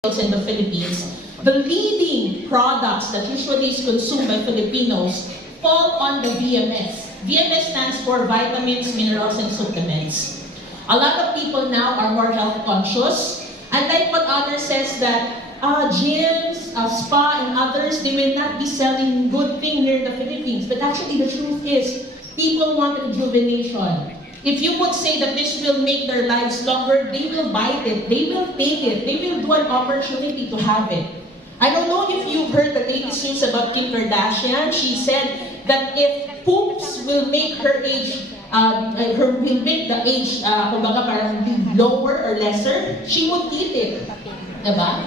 in the Philippines, the leading products that usually is consumed by Filipinos fall on the VMS. VMS stands for vitamins, minerals, and supplements. A lot of people now are more health conscious. Unlike what others says that gyms, spa, and others, they will not be selling good thing here in the Philippines. But actually the truth is, people want rejuvenation. If you would say that this will make their lives longer, they will bite it, they will take it, they will do an opportunity to have it. I don't know if you've heard the latest news about Kim Kardashian. She said that if poops will make her age, will make the age, kumbaga parang lower or lesser, she would eat it. Diba?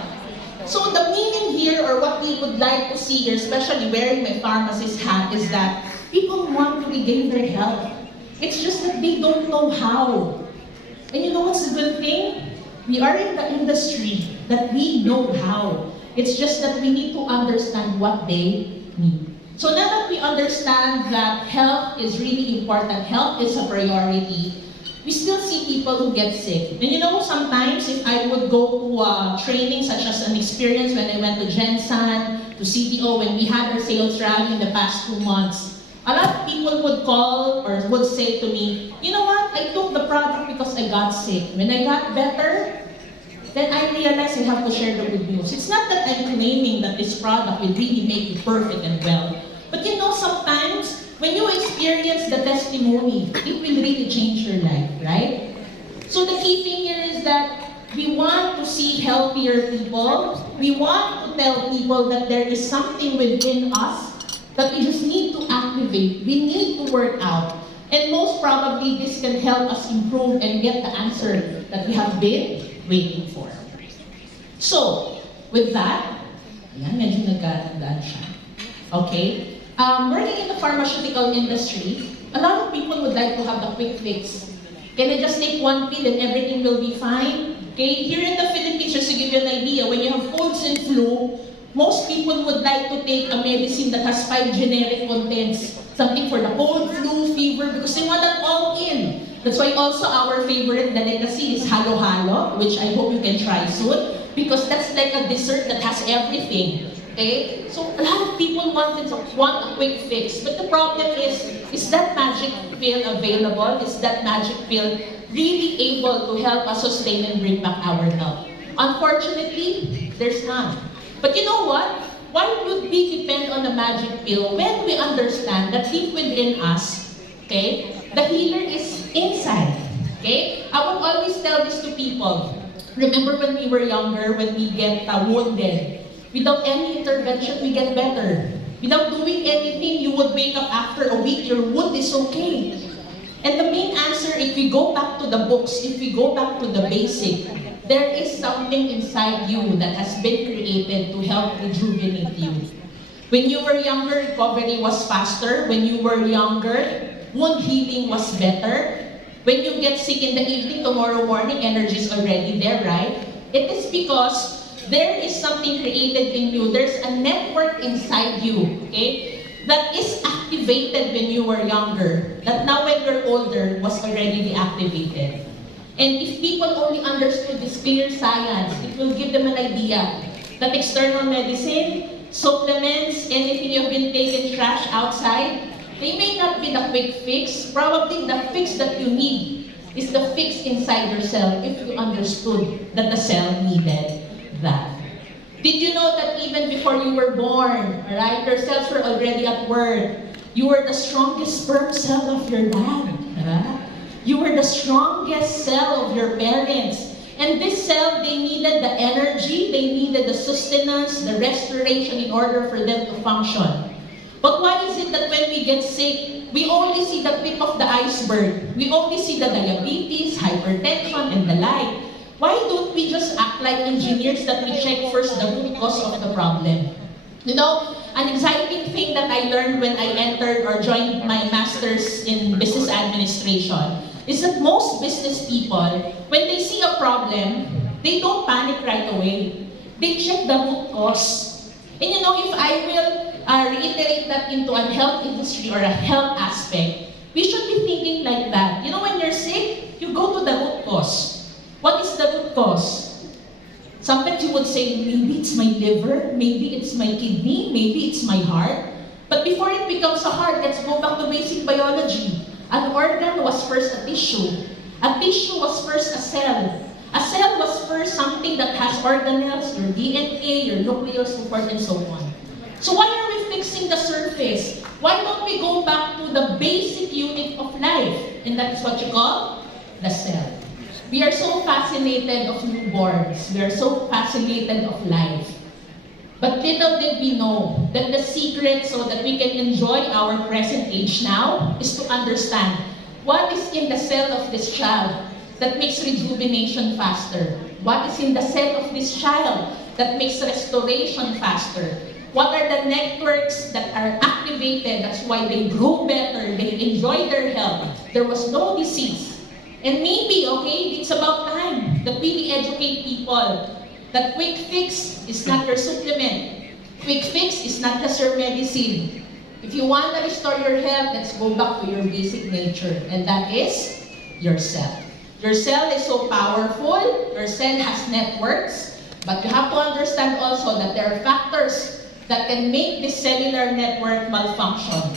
So the meaning here, or what we would like to see here, especially wearing my pharmacist hat, is that people want to regain their health. It's just that they don't know how. And you know what's the good thing? We are in the industry that we know how. It's just that we need to understand what they need. So now that we understand that health is really important, health is a priority, we still see people who get sick. And you know, sometimes if I would go to training, such as an experience when I went to Gensan, to CTO, when we had our sales rally in the past 2 months, a lot of people would call or would say to me, you know what, I took the product because I got sick. When I got better, then I realized I have to share the good news. It's not that I'm claiming that this product will really make you perfect and well. But you know, sometimes, when you experience the testimony, it will really change your life, right? So the key thing here is that we want to see healthier people. We want to tell people that there is something within us that we just need to activate, we need to work out. And most probably, this can help us improve and get the answer that we have been waiting for. So, with that, ayan, medyo nagkatandaan siya. Okay? Working in the pharmaceutical industry, a lot of people would like to have the quick fix. Can I just take one pill and everything will be fine? Okay? Here in the Philippines, just to give you an idea, when you have colds and flu, most people would like to take a medicine that has 5 generic contents. Something for the cold, flu, fever, because they want that all in. That's why also our favorite delicacy is halo-halo, which I hope you can try soon, because that's like a dessert that has everything. Okay? So a lot of people want a quick fix. But the problem is that magic pill available? Is that magic pill really able to help us sustain and bring back our health? Unfortunately, there's none. But you know what? Why would we depend on a magic pill when we understand that deep within us, okay, the healer is inside, okay? I would always tell this to people. Remember when we were younger, when we get wounded, without any intervention, we get better. Without doing anything, you would wake up after a week, your wound is okay. And the main answer, if we go back to the books, if we go back to the basic, there is something inside you that has been created to help rejuvenate you. When you were younger, recovery was faster. When you were younger, wound healing was better. When you get sick in the evening, tomorrow morning, energy is already there, right? It is because there is something created in you. There's a network inside you, okay, that is activated when you were younger, that now when you're older, was already deactivated. And if people only understood this clear science, it will give them an idea that external medicine, supplements, anything you've been taking trash outside, they may not be the quick fix. Probably the fix that you need is the fix inside yourself if you understood that the cell needed that. Did you know that even before you were born, right, your cells were already at work? You were the strongest sperm cell of your dad. Right? You were the strongest cell of your parents. And this cell, they needed the energy, they needed the sustenance, the restoration in order for them to function. But why is it that when we get sick, we only see the tip of the iceberg? We only see the diabetes, hypertension, and the like. Why don't we just act like engineers that we check first the root cause of the problem? You know, an exciting thing that I learned when I entered or joined my master's in business administration is that most business people, when they see a problem, they don't panic right away. They check the root cause. And you know, if I will reiterate that into a health industry or a health aspect, we should be thinking like that. You know, when you're sick, you go to the root cause. What is the root cause? Sometimes you would say, maybe it's my liver, maybe it's my kidney, maybe it's my heart. But before it becomes a heart, let's go back to basic biology. An organ was first a tissue. A tissue was first a cell. A cell was first something that has organelles, your DNA, your nucleus, so forth and so on. So why are we fixing the surface? Why don't we go back to the basic unit of life? And that's what you call the cell. We are so fascinated of newborns. We are so fascinated of life. But little did we know that the secret so that we can enjoy our present age now is to understand what is in the cell of this child that makes rejuvenation faster. What is in the cell of this child that makes restoration faster. What are the networks that are activated? That's why they grow better, they enjoy their health. There was no disease. And maybe, okay, it's about time that we educate people that quick fix is not your supplement. Quick fix is not just your medicine. If you want to restore your health, let's go back to your basic nature, and that is your cell. Your cell is so powerful, your cell has networks, but you have to understand also that there are factors that can make this cellular network malfunction.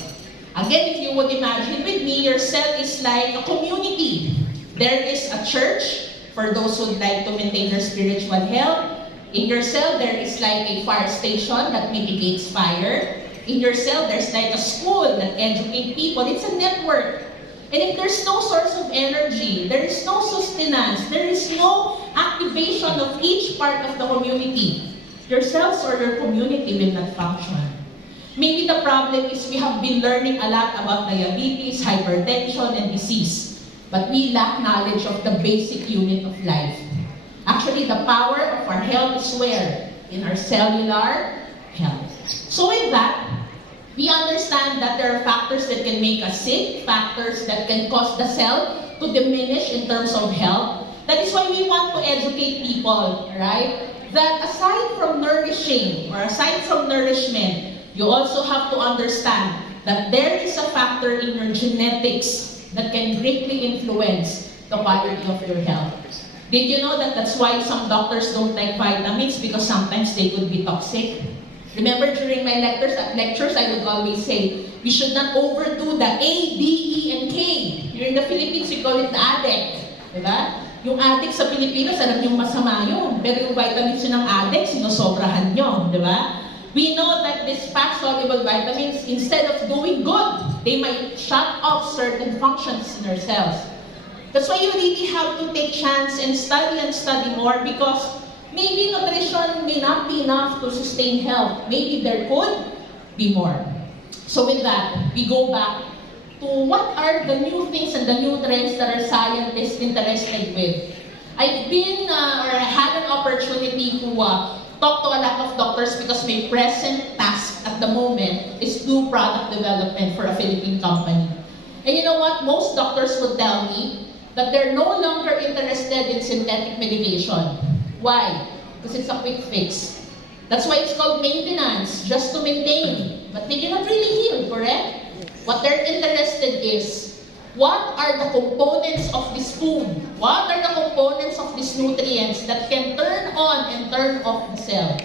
Again, if you would imagine with me, your cell is like a community. There is a church for those who would like to maintain their spiritual health. In your cell, there is like a fire station that mitigates fire. In your cell, there's like a school that educates people. It's a network. And if there's no source of energy, there is no sustenance, there is no activation of each part of the community, your cells or your community will not function. Maybe the problem is we have been learning a lot about diabetes, hypertension, and disease. But we lack knowledge of the basic unit of life. Actually, the power of our health is where? In our cellular health. So with that, we understand that there are factors that can make us sick, factors that can cause the cell to diminish in terms of health. That is why we want to educate people, right? That aside from nourishing or aside from nourishment, you also have to understand that there is a factor in your genetics that can greatly influence the quality of your health. Did you know that that's why some doctors don't like vitamins because sometimes they could be toxic? Remember during my lectures, I would always say, we should not overdo the A, D, E, and K. Here in the Philippines, we call it the addict. Diba? Yung addict sa Pilipinas, alam niyong masama yun. Pero yung vitamins yun ng addict, sinusobrahan nyo. Diba? We know that these fat-soluble vitamins, instead of doing good, they might shut off certain functions in our cells. That's why you really have to take chance and study more because maybe nutrition may not be enough to sustain health. Maybe there could be more. So with that, we go back to what are the new things and the new trends that our scientists interested with. I've been, or I had an opportunity to talk to a lot of doctors because my present task at the moment is do product development for a Philippine company. And you know what? Most doctors would tell me that they're no longer interested in synthetic medication. Why? Because it's a quick fix. That's why it's called maintenance, just to maintain. But they cannot really heal, correct? What they're interested is, what are the components of this food? What are the components of these nutrients that can turn on and turn off the cell?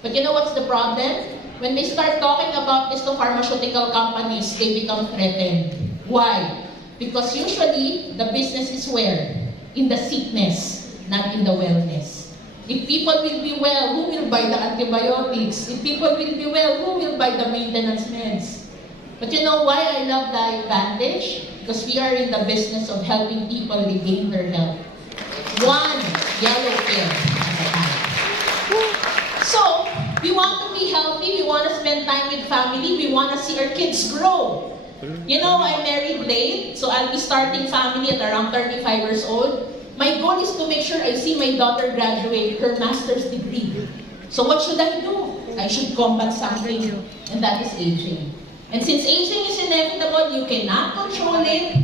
But you know what's the problem? When they start talking about this to pharmaceutical companies, they become threatened. Why? Because usually, the business is where? In the sickness, not in the wellness. If people will be well, who will buy the antibiotics? If people will be well, who will buy the maintenance meds? But you know why I love the advantage? Because we are in the business of helping people regain their health. One yellow pill at a time. So, we want to be healthy, we want to spend time with family, we want to see our kids grow. You know, I married late, so I'll be starting family at around 35 years old. My goal is to make sure I see my daughter graduate her master's degree. So what should I do? I should combat something, and that is aging. And since aging is inevitable, you cannot control it.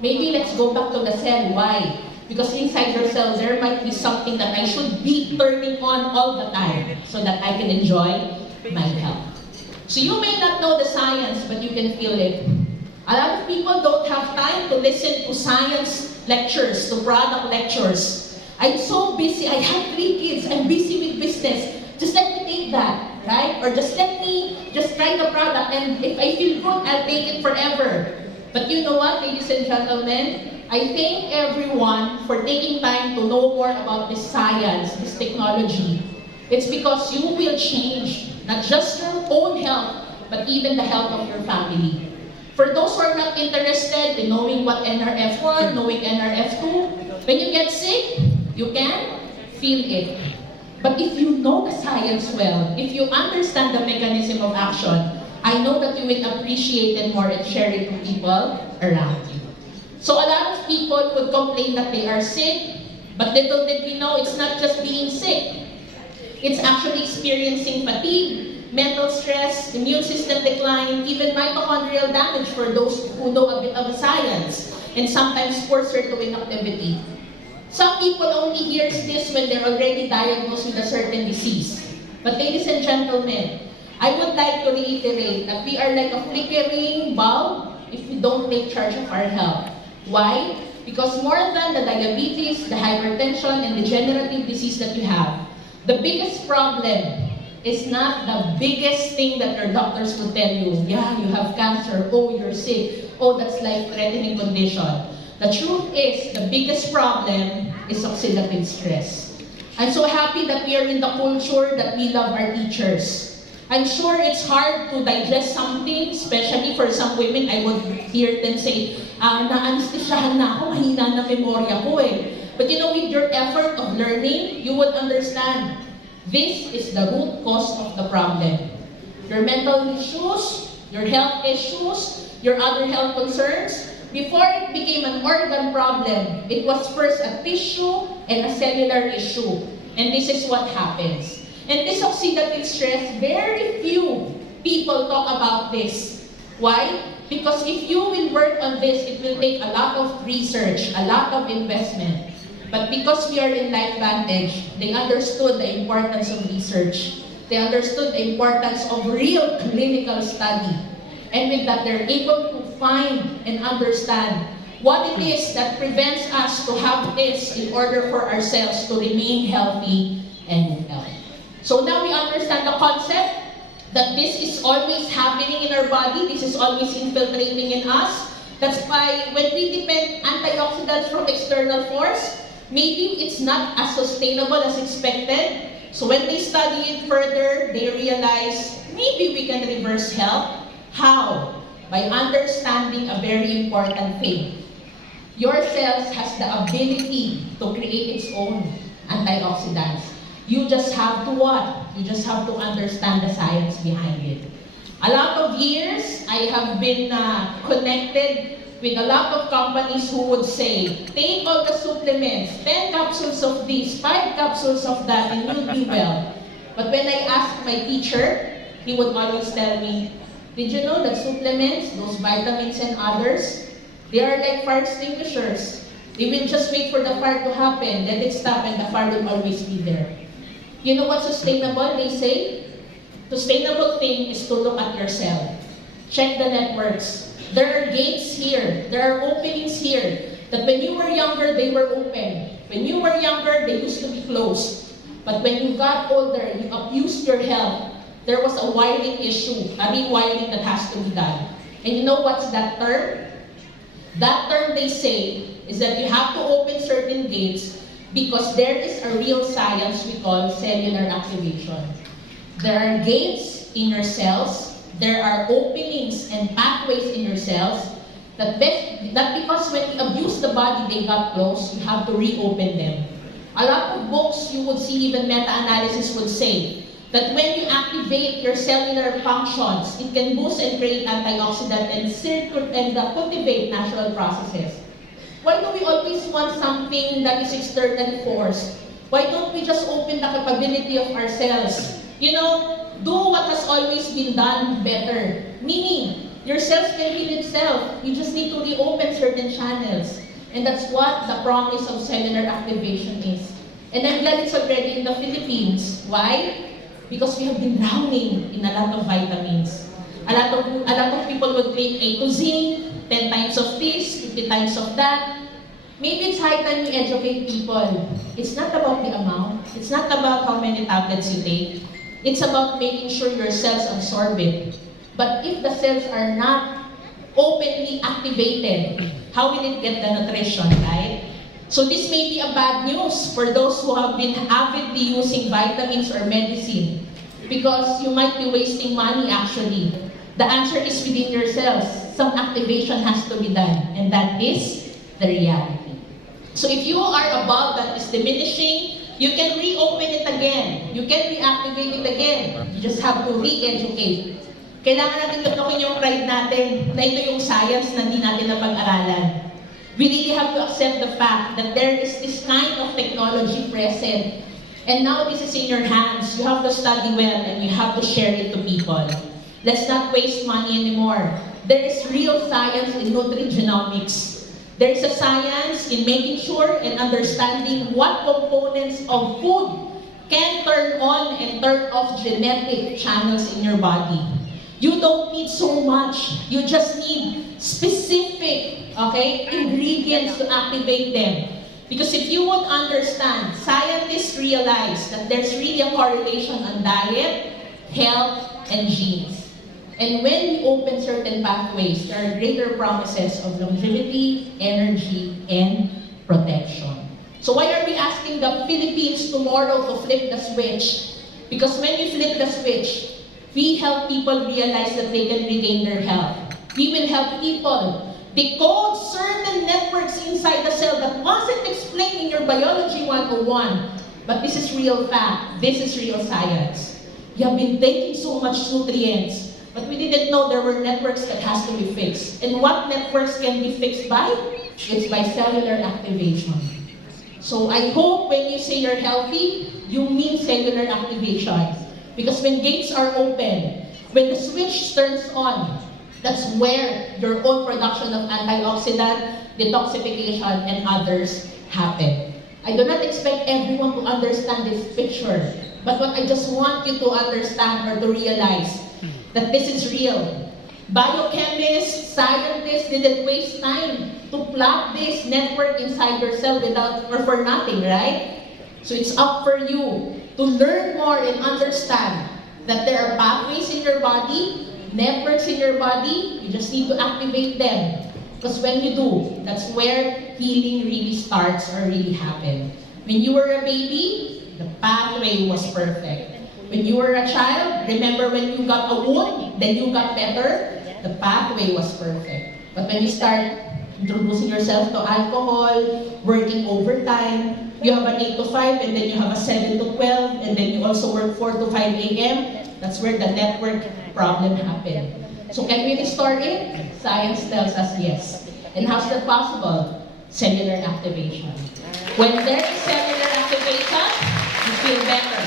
Maybe let's go back to the cell. Why? Because inside your cell, there might be something that I should be turning on all the time so that I can enjoy my health. So you may not know the science, but you can feel it. A lot of people don't have time to listen to science lectures, to product lectures. I'm so busy, I have 3 kids, I'm busy with business. Just let me take that, right? Or just let me just try the product, and if I feel good, I'll take it forever. But you know what, ladies and gentlemen? I thank everyone for taking time to know more about this science, this technology. It's because you will change not just your own health, but even the health of your family. For those who are not interested in knowing what NRF1, knowing NRF2, when you get sick, you can feel it. But if you know the science well, if you understand the mechanism of action, I know that you will appreciate it more and share it to people around you. So a lot of people would complain that they are sick, but little did we know it's not just being sick. It's actually experiencing fatigue, mental stress, immune system decline, even mitochondrial damage for those who know a bit of science, and sometimes poor circuit activity. Some people only hear this when they're already diagnosed with a certain disease. But ladies and gentlemen, I would like to reiterate that we are like a flickering bulb if we don't take charge of our health. Why? Because more than the diabetes, the hypertension, and degenerative disease that you have, the biggest problem is not the biggest thing that your doctors will tell you. Yeah, you have cancer. Oh, you're sick. Oh, that's life-threatening condition. The truth is, the biggest problem is oxidative stress. I'm so happy that we are in the culture that we love our teachers. I'm sure it's hard to digest something, especially for some women. I would hear them say, na-anesthesiahan na ako, mahina na memorya ko eh. But you know, with your effort of learning, you would understand this is the root cause of the problem. Your mental issues, your health issues, your other health concerns, before it became an organ problem, it was first a tissue and a cellular issue. And this is what happens. And this oxidative stress, very few people talk about this. Why? Because if you will work on this, it will take a lot of research, a lot of investment. But because we are in LifeVantage, they understood the importance of research. They understood the importance of real clinical study. And with that, they're able to find and understand what it is that prevents us to have this in order for ourselves to remain healthy and well. So now we understand the concept that this is always happening in our body, this is always infiltrating in us. That's why when we depend antioxidants from external force, maybe it's not as sustainable as expected. So when they study it further, they realize maybe we can reverse health. How? By understanding a very important thing. Your cells has the ability to create its own antioxidants. You just have to what? You just have to understand the science behind it. A lot of years, I have been connected with a lot of companies who would say, take all the supplements, 10 capsules of this, 5 capsules of that, and you'll be well. But when I asked my teacher, he would always tell me, did you know that supplements, those vitamins and others, they are like fire extinguishers. They will just wait for the fire to happen, let it stop, and the fire will always be there. You know what's sustainable, they say? Sustainable thing is to look at yourself. Check the networks. There are gates here. There are openings here. That when you were younger, they were open. When you were younger, they used to be closed. But when you got older, you abused your health, there was a wiring issue, a rewiring that has to be done. And you know what's that term? That term, they say, is that you have to open certain gates because there is a real science we call cellular activation. There are gates in your cells, there are openings and pathways in your cells that because when you abuse the body, they got closed, you have to reopen them. A lot of books you would see, even meta-analysis would say, that when you activate your cellular functions, it can boost and create antioxidant and cultivate natural processes. Why do we always want something that is externally forced? Why don't we just open the capability of our cells? You know, do what has always been done better. Meaning, your cells can heal itself. You just need to reopen certain channels. And that's what the promise of cellular activation is. And I'm glad it's already in the Philippines. Why? Because we have been drowning in a lot of vitamins. A lot of people would claim A to Z, 10 times of this, 50 times of that. maybe it's high time we educate people. It's not about the amount. It's not about how many tablets you take. It's about making sure your cells absorb it. But if the cells are not openly activated, how will it get the nutrition, right? So this may be a bad news for those who have been avidly using vitamins or medicine, because you might be wasting money actually. The answer is within your cells. Some activation has to be done, and that is the reality. So if you are a bulb that is diminishing, you can reopen it again. You can reactivate it again. You just have to re-educate. Kailangan natin lutukin yung pride natin na ito yung science na hindi natin napag-aralan. We really have to accept the fact that there is this kind of technology present. And now this is in your hands. You have to study well and you have to share it to people. Let's not waste money anymore. There is real science in nutrigenomics. There is a science in making sure and understanding what components of food can turn on and turn off genetic channels in your body. You don't need so much. You just need specific, ingredients to activate them. Because if you would understand, scientists realize that there's really a correlation on diet, health, and genes. And when we open certain pathways, there are greater promises of longevity, energy, and protection. So why are we asking the Philippines tomorrow to flip the switch? Because when we flip the switch, we help people realize that they can regain their health. We will help people decode certain networks inside the cell that wasn't explained in your biology 101. But this is real fact. This is real science. You have been taking so much nutrients, but we didn't know there were networks that has to be fixed. And what networks can be fixed by? It's by cellular activation. So I hope when you say you're healthy, you mean cellular activation. Because when gates are open, when the switch turns on, that's where your own production of antioxidant, detoxification, and others happen. I do not expect everyone to understand this picture, but what I just want you to understand or to realize that this is real. Biochemists, scientists didn't waste time to plot this network inside your cell without or for nothing, right? So it's up for you to learn more and understand that there are pathways in your body, networks in your body, you just need to activate them. Because when you do, that's where healing really starts or really happens. When you were a baby, the pathway was perfect. When you were a child, remember when you got a wound, then you got better, the pathway was perfect. But when you start introducing yourself to alcohol, working overtime, you have an 8 to 5, and then you have a 7 to 12, and then you also work 4 to 5 a.m., that's where the network problem happened. So can we restore it? Science tells us yes. And how's that possible? Cellular activation. When there is cellular activation, you feel better.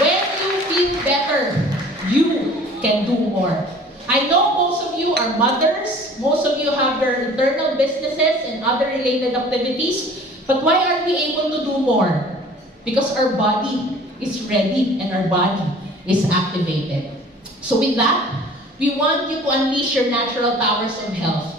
When you feel better, you can do more. I know most of you are mothers, most of you have your internal businesses and other related activities, but why are we able to do more? Because our body is ready and our body is activated. So with that, we want you to unleash your natural powers of health.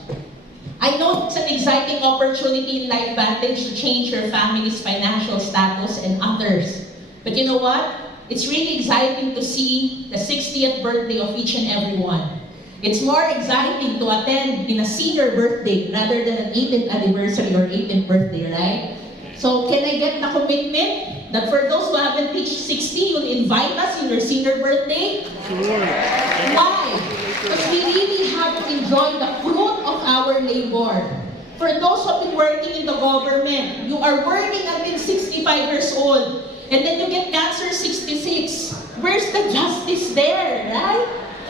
I know it's an exciting opportunity in Life Vantage to change your family's financial status and others. But you know what? It's really exciting to see the 60th birthday of each and every one. It's more exciting to attend in a senior birthday rather than an 18th anniversary or 18th birthday, right? So can I get the commitment that for those who haven't reached 60, you'll invite us in your senior birthday? Sure. Why? Because we really have to enjoy the fruit of our labor. For those who have been working in the government, you are working until 65 years old, and then you get cancer 66. Where's the justice there, right?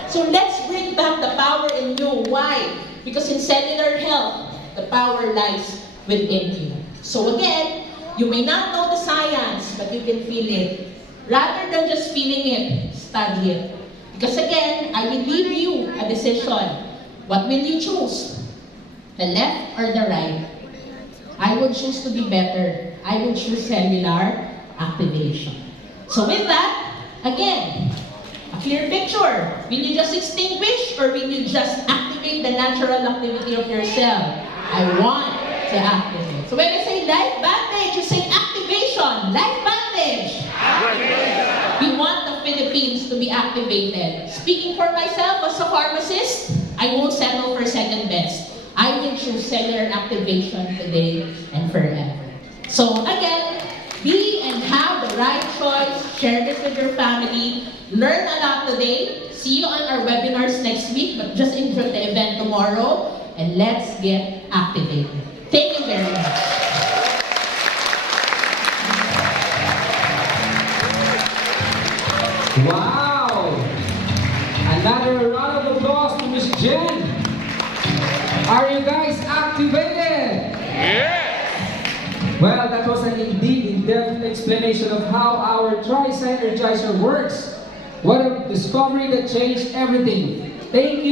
So let's bring back the power in you. Why? Because in cellular health, the power lies within you. So again, you may not know the science, but you can feel it. Rather than just feeling it, study it. Because again, I will leave you a decision. What will you choose? The left or the right? I would choose to be better. I would choose cellular activation. So with that, again, a clear picture. Will you just extinguish or will you just activate the natural activity of your cell? I want to activate. So when I say life bandage, you say activation. Life bandage. We want the Philippines to be activated. Speaking for myself as a pharmacist, I won't settle for second best. I will choose cellular activation today and forever. So again, be and have the right choice. Share this with your family. Learn a lot today. See you on our webinars next week, but just enjoy the event tomorrow. And let's get activated. Thank you very much. Wow! Another round of applause to Miss Jen. Are you guys activated? Yes! Well, that was an indeed in-depth explanation of how our Tri-Synergizer works. What a discovery that changed everything. Thank you.